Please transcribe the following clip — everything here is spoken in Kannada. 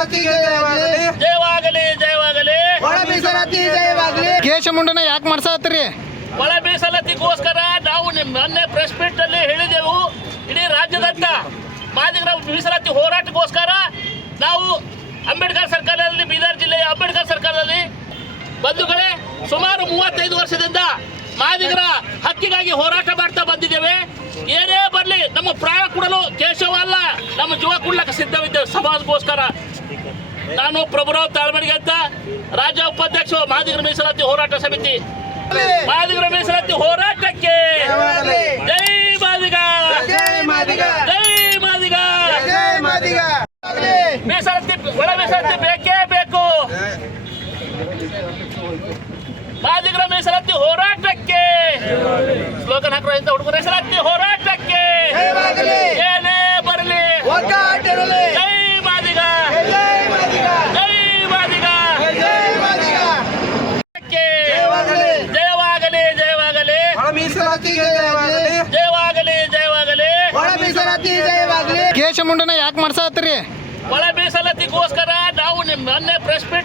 ಮೀಸಲಾತಿಗೆ ಜಯವಾಗಲಿ, ಜಯವಾಗಲಿ ಜಯವಾಗಲಿ. ಒಳ ಮೀಸಲಾತಿ ಜಯವಾಗಲಿ. ಕೇಶಮುಂಡನ ಯಾಕೆ ಮಾಡ್ಸಾತ್ರಿ? ಒಳ ಮೀಸಲಾತಿಗೋಸ್ಕರ ನಾವು ಮೊನ್ನೆ ಪ್ರೆಸ್ ಮೀಟ್ ಅಲ್ಲಿ ಹೇಳಿದೆವು. ಇಡೀ ರಾಜ್ಯದಂತ ಮಾದಿಗರ ಮೀಸಲಾತಿ ಹೋರಾಟಕ್ಕೋಸ್ಕರ ನಾವು ಅಂಬೇಡ್ಕರ್ ಸರ್ಕಾರದಲ್ಲಿ, ಬೀದರ್ ಜಿಲ್ಲೆಯ ಅಂಬೇಡ್ಕರ್ ಸರ್ಕಾರದಲ್ಲಿ ಬಂಧುಗಳೇ ಸುಮಾರು 35 ವರ್ಷದಿಂದ ಮಾದಿಗರ ಹಕ್ಕಿಗಾಗಿ ಹೋರಾಟ ಮಾಡ್ತಾ ಬಂದಿದ್ದೇವೆ. ಏನೇ ಬರಲಿ ನಮ್ಮ ಪ್ರಾಣ ಕೊಡಲು ಕೇಶವ ಅಲ್ಲ, ನಮ್ಮ ಜೀವ ಕೊಡ್ಲಕ್ಕೆ ಸಿದ್ಧವಿದ್ದೇವೆ ಸಮಾಜಕ್ಕೋಸ್ಕರ. ನಾನು ಪ್ರಭುರಾವ್ ತಾಳ್ಮಡಿಗೆ ಅಂತ ರಾಜ್ಯ ಉಪಾಧ್ಯಕ್ಷ ಮಾದಿಗರ ಮೀಸಲಾತಿ ಹೋರಾಟ ಸಮಿತಿ. ಮಾದಿಗರ ಮೀಸಲಾತಿ ಹೋರಾಟಕ್ಕೆ ಜೈ ಮಾದಿಗ, ಜೈ ಮಾದಿಗ, ಜೈ ಮಾದಿಗ. ಜೈ ಮಾದಿಗ. ಮೀಸಲಾತಿ, ಒಳ ಮೀಸಲಾತಿ ಬೇಕೇ ಬೇಕು. ಮಾದಿಗರ ಮೀಸಲಾತಿ ಹೋರಾಟಕ್ಕೆ ಸ್ಲೋಗನ್ ಹಾಕುವ ಇಂಥ ಹುಡುಗರ ಮೀಸಲಾತಿ ಹೋರಾಟಕ್ಕೆ ಜಯವಾಗಲಿ. ಏನೇ ಬರಲಿ ಒಗ್ಗಟ್ಟು ಇರಲಿ. ಜೈ ಮಾದಿಗ, ಜೈ ಮಾದಿಗ, ಜೈ ಮಾದಿಗ. ಜೈ ಮಾದಿಗ. ಜಯವಾಗಲಿ ಜಯವಾಗಲಿ ಜಯವಾಗಲಿ, ಒಳ ಮೀಸಲಾತಿಗೆ ಜಯವಾಗಲಿ, ಜಯವಾಗಲಿ ಜಯವಾಗಲಿ. ಒಳ ಮೀಸಲಾತಿ ಜಯವಾಗಲಿ. ಕೇಶಮುಂಡನ ಯಾಕೆ ಮಾಡ್ಸಾತ್ರಿ? ಒಳ ಮೀಸಲಾತಿಗೋಸ್ಕರ ನಾವು ಮೊನ್ನೆ ಪ್ರೆಸ್ ಮೀಟ್